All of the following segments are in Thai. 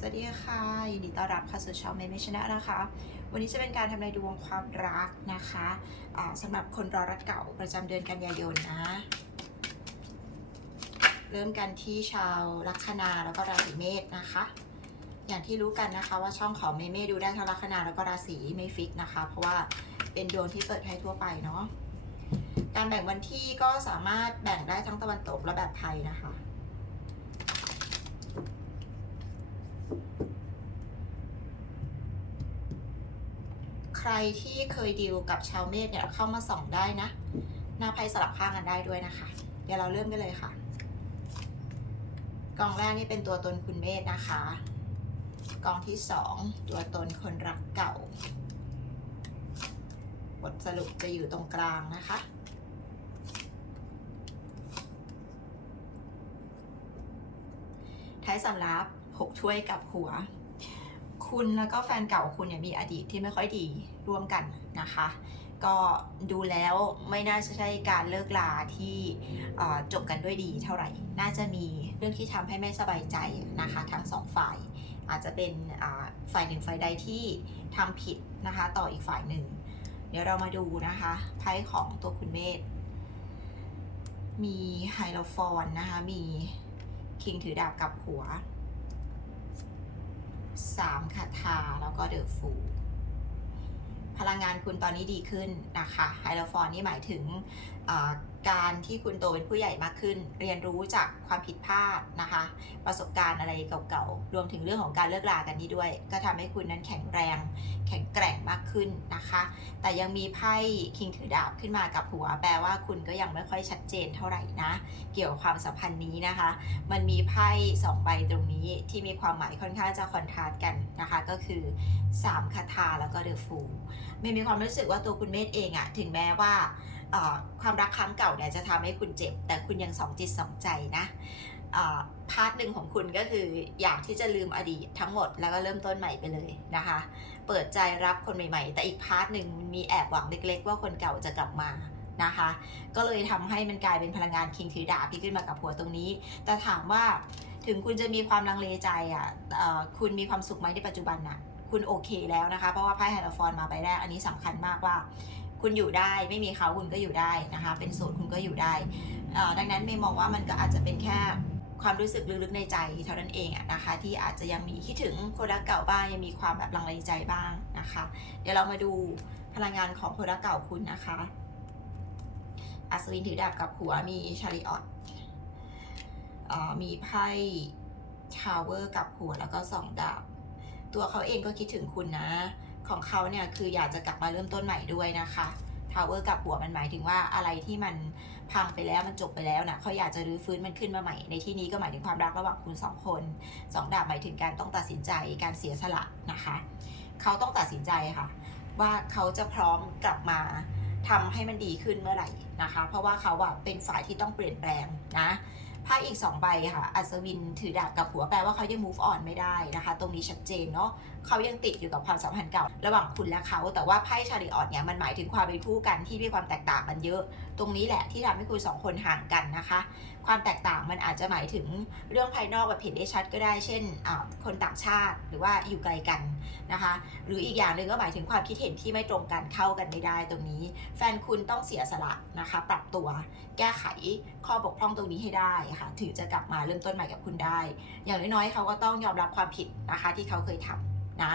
สวัสดีค่ะยินดีต้อนรับเข้าสู่ช่องเมย์เมชนะนะคะ วันนี้จะเป็นการทำนายดวงความรักนะคะอ่าสำหรับคนรอรักเก่าประจำเดือนกันยายนนะ เริ่มกันที่ชาวลัคนาแล้วก็ราศีเมษนะคะ อย่างที่รู้กันนะคะว่าช่องของเมย์เมดูได้ทั้งลัคนาแล้วก็ราศีไม่ฟิกนะคะ เพราะว่าเป็นดวงที่เปิดให้ทั่วไปเนาะการแบ่งวันที่ก็สามารถแบ่งได้ทั้งตะวันตกและแบบไทยนะคะ รที่เคยดีลกับชาวเมษเนี่ยเข้ามาส่องได้นะหน้าไพ่สลับข้างกันได้ด้วยนะคะ เดี๋ยวเราเริ่มกันเลยค่ะ กองแรกนี่เป็นตัวตนคุณเมษนะคะ กองที่สองตัวตนคนรักเก่า บทสรุปจะอยู่ตรงกลางนะคะท้ายสำรับหกถ้วยกับหัว คุณแล้วก็แฟนเก่าคุณเนี่ยมีอดีตที่ไม่ค่อยดีร่วมกันนะคะ ก็ดูแล้วไม่น่าจะใช่การเลิกลาที่จบกันด้วยดีเท่าไหร่ น่าจะมีเรื่องที่ทำให้ไม่สบายใจนะคะทั้งสองฝ่าย อาจจะเป็นฝ่ายหนึ่งฝ่ายใดที่ทำผิดนะคะต่ออีกฝ่ายหนึ่ง เดี๋ยวเรามาดูนะคะไพ่ของตัวคุณเมธมีไฮโลฟอนนะคะมีคิงถือดาบกับหัว สามคาถาแล้วก็เดอะฟูพลังงานคุณตอนนี้ดีขึ้นนะคะไฮโลฟอนนี่หมายถึง การที่คุณโตเป็นผู้ใหญ่มากขึ้น เรียนรู้จากความผิดพลาดนะคะ ประสบการณ์อะไรเก่าๆ รวมถึงเรื่องของการเลิกลากันนี้ด้วย ก็ทำให้คุณนั้นแข็งแรง แข็งแกร่งมากขึ้นนะคะ แต่ยังมีไพ่คิงถือดาบขึ้นมากับหัว แปลว่าคุณก็ยังไม่ค่อยชัดเจนเท่าไหร่นะ เกี่ยวกับความสัมพันธ์นี้นะคะ มันมีไพ่สองใบตรงนี้ที่มีความหมายค่อนข้างจะคอนทราสต์กันนะคะ ก็คือ3คาถาแล้วก็เดอะฟูไม่มีความรู้สึกว่าตัวคุณเมธเองอะถึงแม้ว่า ความรักครั้งเก่าเนี่ยจะทำให้คุณเจ็บ แต่คุณยังสองจิตสองใจนะอ่อพาร์ทหนึ่งของคุณก็คืออยากที่จะลืมอดีตทั้งหมดแล้วก็เริ่มต้นใหม่ไปเลยนะคะ เปิดใจรับคนใหม่ ๆ แต่อีกพาร์ทหนึ่งมันมีแอบหวังเล็ก ๆ ว่าคนเก่าจะกลับมานะคะ ก็เลยทำให้มันกลายเป็นพลังงานคิงถือดาบที่ขึ้นมากับหัวตรงนี้ แต่ถามว่าถึงคุณจะมีความลังเลใจอะคุณมีความสุขไหมในปัจจุบันน่ะคุณโอเคแล้วนะคะ เพราะว่าไพ่ไฮโลฟอนมาใบแรกอันนี้สำคัญมากว่า คุณอยู่ได้ไม่มีเขาคุณก็อยู่ได้นะคะ เป็นโสดคุณก็อยู่ได้ดังนั้นเมย์มองว่ามันก็อาจจะเป็นแค่ความรู้สึกลึกๆในใจเท่านั้นเองอะนะคะ ที่อาจจะยังมีคิดถึงคนรักเก่าบ้างยังมีความแบบลังเลใจบ้างนะคะ เดี๋ยวเรามาดูพลังงานของคนรักเก่าคุณนะคะอัศวินถือดาบกับหัวมีชาริออตมีไพ่ชาวเวอร์กับหัวแล้วก็สองดาบ ตัวเขาเองก็คิดถึงคุณนะ ของเขาเนี่ยคืออยากจะกลับมาเริ่มต้นใหม่ด้วยนะคะทาวเวอร์กับหัวมันหมายถึงว่าอะไรที่มันพังไปแล้วมันจบไปแล้วนะเขาอยากจะรื้อฟื้นมันขึ้นมาใหม่ ในที่นี้ก็หมายถึงความรักระหว่างคุณสองคนสองดาบหมายถึงการต้องตัดสินใจการเสียสละนะคะเขาต้องตัดสินใจค่ะ ว่าเขาจะพร้อมกลับมาทำให้มันดีขึ้นเมื่อไหร่นะคะ เพราะว่าเขาอะเป็นฝ่ายที่ต้องเปลี่ยนแปลงนะ ไพ่อีก 2 ใบค่ะ อัศวินถือดาบกับหัวแปลว่าเขายัง move on ไม่ได้นะคะ ตรงนี้ชัดเจนเนาะเขายังติดอยู่กับความสัมพันธ์เก่า ระหว่างคุณและเขา แต่ว่าไพ่ชาริออตเนี่ยมันหมายถึงความเป็นคู่กันที่มีความแตกต่างกันเยอะ ตรงนี้แหละที่ทำให้คุณสองคนห่างกันนะคะ ความแตกต่างมันอาจจะหมายถึงเรื่องภายนอกแบบเห็นได้ชัดก็ได้ เช่นคนต่างชาติหรือว่าอยู่ไกลกันนะคะ หรืออีกอย่างหนึ่งก็หมายถึงความคิดเห็นที่ไม่ตรงกันเข้ากันไม่ได้ตรงนี้ แฟนคุณต้องเสียสละนะคะ ปรับตัวแก้ไขข้อบกพร่องตรงนี้ให้ได้คะ ถึงจะกลับมาเริ่มต้นใหม่กับคุณได้ อย่างน้อยๆเขาก็ต้องยอมรับความผิดนะคะที่เขาเคยทำนะ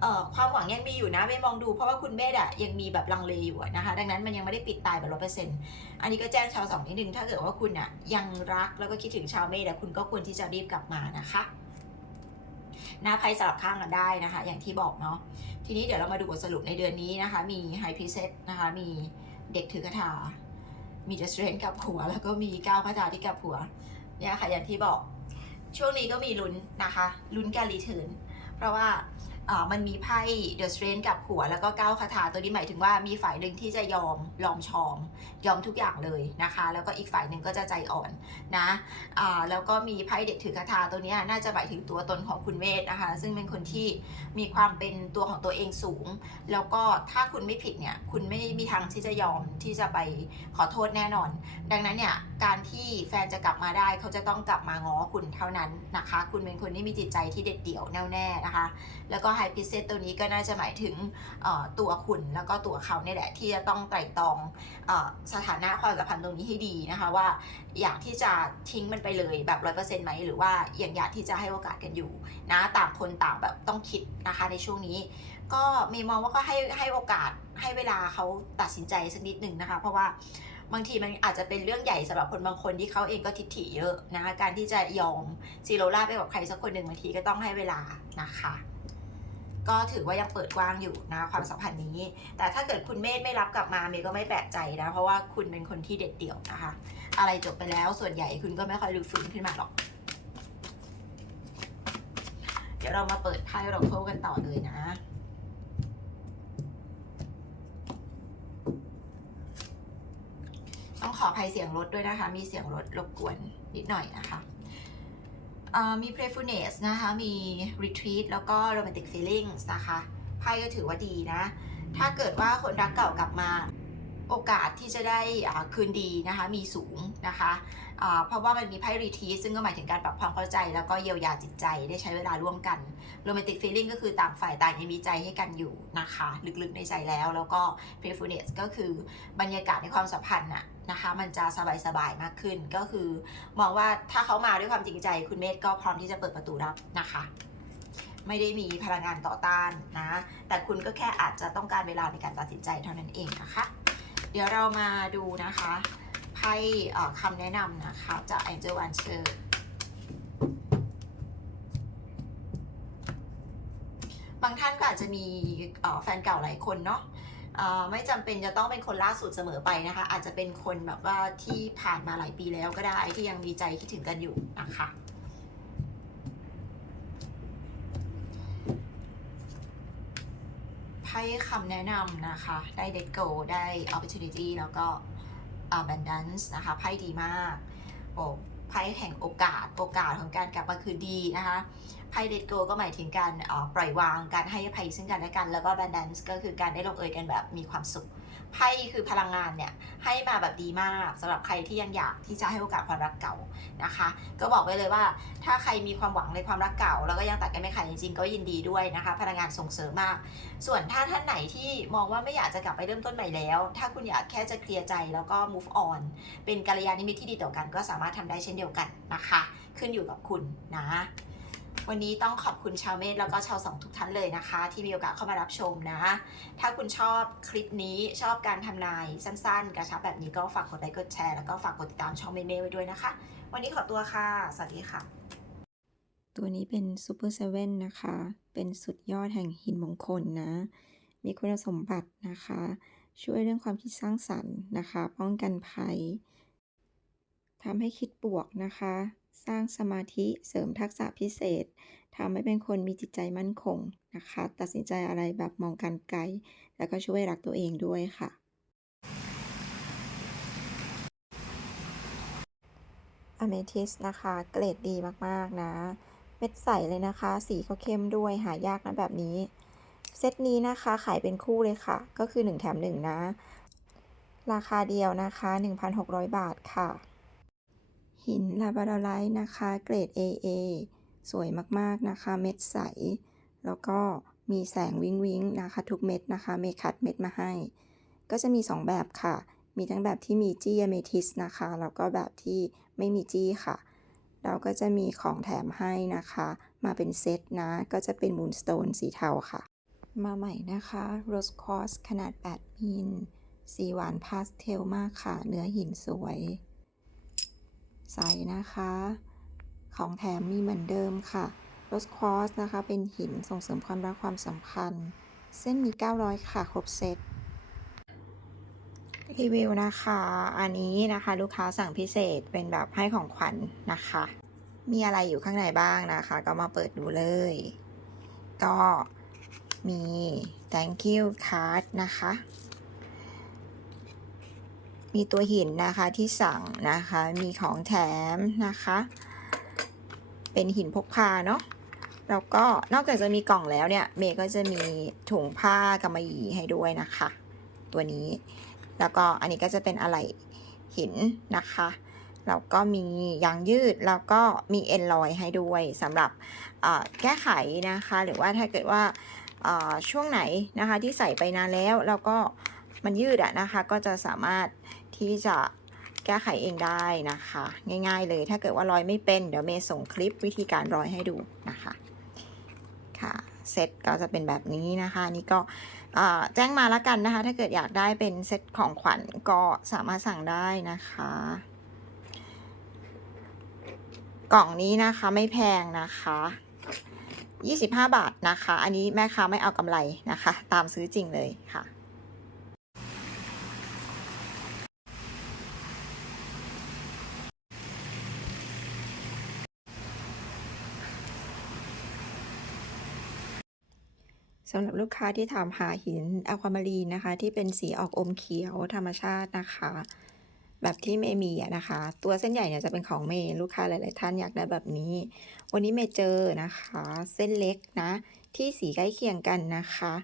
เอ่อความหวังยังมีอยู่นะไม่มองดูเพราะว่าคุณเมธอะยังมีแบบลังเลอยู่นะคะ ดังนั้นมันยังไม่ได้ปิดตายแบบร้อเปอร์เซ็นต์อันนี้ก็แจ้งชาวสองนิดนึงถ้าเกิดว่าคุณอะยังรักแล้วก็คิดถึงชาวเมธอะคุณก็ควรที่จะรีบกลับมานะคะหน้าไพ่สลับข้างกันได้นะคะ อย่างที่บอกเนาะทีนี้เดี๋ยวเรามาดูบทสรุปในเดือนนี้นะคะ มีไฮพิเซตนะคะ มีเด็กถือกระถา มีเดสเทรนกับหัว แล้วก็มีก้าวพระดาที่กับหัวเนี่ยค่ะอย่างที่บอกช่วงนี้ก็มีลุ้นนะคะ ลุ้นการรีเทิร์นเพราะว่าอ่า มันมีไพ่ The Strength กับหัวแล้วก็เก้าคาถาตัวนี้หมายถึงว่ามีฝ่ายหนึ่งที่จะยอมลอมชอม ยอมทุกอย่างเลยนะคะ แล้วก็อีกฝ่ายหนึ่งก็จะใจอ่อนนะอ่าแล้วก็มีไพ่เด็กถือคาถาตัวนี้น่าจะหมายถึงตัวตนของคุณเมธนะคะ ซึ่งเป็นคนที่มีความเป็นตัวของตัวเองสูง แล้วก็ถ้าคุณไม่ผิดเนี่ยคุณไม่มีทางที่จะยอมที่จะไปขอโทษแน่นอน ดังนั้นเนี่ยการที่แฟนจะกลับมาได้เขาจะต้องกลับมาง้อคุณเท่านั้นนะคะ คุณเป็นคนที่มีจิตใจที่เด็ดเดี่ยวแน่วแน่นะคะ แล้วก็ไฮพิเซตตัวนี้ก็น่าจะหมายถึงตัวคุณแล้วก็ตัวเขาเนี่ยแหละที่จะต้องไตร่ตรองอสถานะความสัมพันธ์ตรงนี้ให้ดีนะคะว่าอยากที่จะทิ้งมันไปเลยแบบร้อยเปอร์เซ็นต์ไหมหรือว่าอยังอยากที่จะให้โอกาสกันอยู่นะต่างคนต่างแบบต้องคิดนะคะในช่วงนี้ ก็มีมองว่าก็ให้ให้โอกาสให้เวลาเขาตัดสินใจสักนิดหนึ่งนะคะ เพราะว่าบางทีมันอาจจะเป็นเรื่องใหญ่สำหรับคนบางคนที่เขาเองก็ทิฐิเยอะนะคะการที่จะยอมซีโรล่าไปกับใครสักคนหนึ่งบางทีก็ต้องให้เวลานะคะ ก็ถือว่ายังเปิดกว้างอยู่นะความสัมพันธ์นี้ แต่ถ้าเกิดคุณเมธไม่รับกลับมาเมย์ก็ไม่แปลกใจนะ เพราะว่าคุณเป็นคนที่เด็ดเดี่ยวนะคะ อะไรจบไปแล้วส่วนใหญ่คุณก็ไม่ค่อยรื้อฟื้นขึ้นมาหรอก เดี๋ยวเรามาเปิดไพ่เราโทกันต่อเลยนะต้องขออภัยเสียงรถด้วยนะคะ มีเสียงรถรบกวนนิดหน่อยนะคะ มี playfulness นะคะ มี retreat แล้วก็ romantic feelings นะคะไพ่ก็ถือว่าดีนะ ถ้าเกิดว่าคนรักเก่ากลับมา โอกาสที่จะได้คืนดีนะคะ มีสูงนะคะ เพราะว่ามันมีไพ่ retreat ซึ่งก็หมายถึงการปรับความเข้าใจแล้วก็เยียวยาจิตใจได้ใช้เวลาร่วมกัน romantic feeling ก็คือต่างฝ่ายต่างยังมีใจให้กันอยู่นะคะ ลึกๆในใจแล้ว แล้วก็ playfulness ก็คือบรรยากาศในความสัมพันธ์น่ะนะคะมันจะสบายๆมากขึ้นก็คือ มองว่าถ้าเขามาด้วยความจริงใจ คุณเมธก็พร้อมที่จะเปิดประตูรับนะคะ ไม่ได้มีพลังงานต่อต้านนะ แต่คุณก็แค่อาจจะต้องการเวลาในการตัดสินใจเท่านั้นเองนะคะ เดี๋ยวเรามาดูนะคะ ไพ่คำแนะนำนะคะ จาก Angel Answer บางท่านก็อาจจะมีแฟนเก่าหลายคนเนาะไม่จำเป็นจะต้องเป็นคนล่าสุดเสมอไปนะคะ อาจจะเป็นคนแบบว่าที่ผ่านมาหลายปีแล้วก็ได้ที่ยังมีใจคิดถึงกันอยู่นะคะไพ่คำแนะนำนะคะ ได้ let go ได้ opportunity แล้วก็ abundance นะคะไพ่ดีมากโอ้ไพ่แห่งโอกาส โอกาสของการกลับมาคือดีนะคะไพ่ let go ก็หมายถึงการปล่อยวางการให้อภัยซึ่งกันและกันแล้วก็ abundance ก็คือการได้ลงเอยกันแบบมีความสุขไพ่คือพลังงานเนี่ยให้มาแบบดีมากสำหรับใครที่ยังอยากที่จะให้โอกาสความรักเก่านะคะ ก็บอกไว้เลยว่าถ้าใครมีความหวังในความรักเก่า แล้วก็ยังตัดกันไม่ขาดจริงๆก็ยินดีด้วยนะคะ พลังงานส่งเสริมมาก ส่วนถ้าท่านไหนที่มองว่าไม่อยากจะกลับไปเริ่มต้นใหม่แล้ว ถ้าคุณอยากแค่จะเคลียร์ใจแล้วก็ move on เป็นกัลยาณมิตรที่ดีต่อกันก็สามารถทำได้เช่นเดียวกันนะคะ ขึ้นอยู่กับคุณนะ วันนี้ต้องขอบคุณชาวเมธแล้วก็ชาวสองทุกท่านเลยนะคะ ที่มีโอกาสเข้ามารับชมนะ ถ้าคุณชอบคลิปนี้ชอบการทำนายสั้นๆ กระชับแบบนี้ก็ฝากกดไลค์กดแชร์แล้วก็ฝากกดติดตามช่องเมเมไว้ด้วยนะคะ วันนี้ขอตัวค่ะ สวัสดีค่ะ ตัวนี้เป็นซูเปอร์เซเว่นนะคะ เป็นสุดยอดแห่งหินมงคลนะ มีคุณสมบัตินะคะ ช่วยเรื่องความคิดสร้างสรรค์นะคะ ป้องกันภัยทำให้คิดบวกนะคะ สร้างสมาธิเสริมทักษะพิเศษทำให้เป็นคนมีจิตใจมั่นคงนะคะ ตัดสินใจอะไรแบบมองการไกล แล้วก็ช่วยรักตัวเองด้วยค่ะ อเมทิสนะคะ เกรดดีมากๆนะ เม็ดใสเลยนะคะ สีก็เข้มด้วยหายากนะแบบนี้ เซตนี้นะคะขายเป็นคู่เลยค่ะ ก็คือ 1 แถม 1 นะ ราคาเดียวนะคะ 1,600 บาทค่ะ หินลาบาดอไลท์นะคะ เกรด AA สวยมากๆนะคะ เม็ดใส แล้วก็มีแสงวิงวิงนะคะ ทุกเม็ดนะคะ เมคัดเม็ดมาให้ ก็จะมี 2 แบบค่ะ มีทั้งแบบที่มีจี้เมทิสนะคะ แล้วก็แบบที่ไม่มีจี้ค่ะ เราก็จะมีของแถมให้นะคะ มาเป็นเซตนะ ก็จะเป็นมูนสโตนสีเทาค่ะ มาใหม่นะคะโรสคอสขนาด 8 มิล สีหวานพาสเทลมากค่ะ เนื้อหินสวย ใสนะคะ ของแถมมีเหมือนเดิมค่ะโรสคอสนะคะ เป็นหินส่งเสริมความรักความสัมพันธ์ เส้นมี 900 ค่ะ ครบเซตรีวิวนะคะ อันนี้นะคะ ลูกค้าสั่งพิเศษเป็นแบบให้ของขวัญนะคะ มีอะไรอยู่ข้างในบ้างนะคะ ก็มาเปิดดูเลย ก็มี thank you card นะคะ มีตัวหินนะคะที่สั่งนะคะ มีของแถมนะคะ เป็นหินพกพาเนาะแล้วก็นอกจากจะมีกล่องแล้วเนี่ย เมย์ก็จะมีถุงผ้ากำมะหยี่ให้ด้วยนะคะ ตัวนี้ แล้วก็อันนี้ก็จะเป็นอะไรหินนะคะแล้วก็มียางยืดแล้วก็มีเอ็นลอยให้ด้วยสำหรับแก้ไขนะคะ หรือว่าถ้าเกิดว่าช่วงไหนนะคะที่ใส่ไปนานแล้วแล้วก็ มันยืดอะนะคะก็จะสามารถที่จะแก้ไขเองได้นะคะ ง่ายๆเลยถ้าเกิดว่าร้อยไม่เป็น เดี๋ยวเมย์ส่งคลิปวิธีการร้อยให้ดูนะคะค่ะเซตก็จะเป็นแบบนี้นะคะนี่ก็แจ้งมาแล้วกันนะคะ ถ้าเกิดอยากได้เป็นเซตของขวัญก็สามารถสั่งได้นะคะ กล่องนี้นะคะไม่แพงนะคะ25 บาทนะคะ อันนี้แม่ค้าไม่เอากำไรนะคะ ตามซื้อจริงเลยค่ะ สำหรับลูกค้าที่ถามหาหินอะความารีนนะคะ ที่เป็นสีออกอมเขียวธรรมชาตินะคะ แบบที่เมย์มีนะคะ ตัวเส้นใหญ่เนี่ยจะเป็นของเมย์ลูกค้าหลาย ๆ ท่านอยากได้แบบนี้ วันนี้เมย์เจอนะคะ เส้นเล็กนะ ที่สีใกล้เคียงกันนะคะ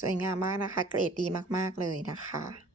สวยงามมากนะคะ เกรดดีมาก ๆ เลยนะคะ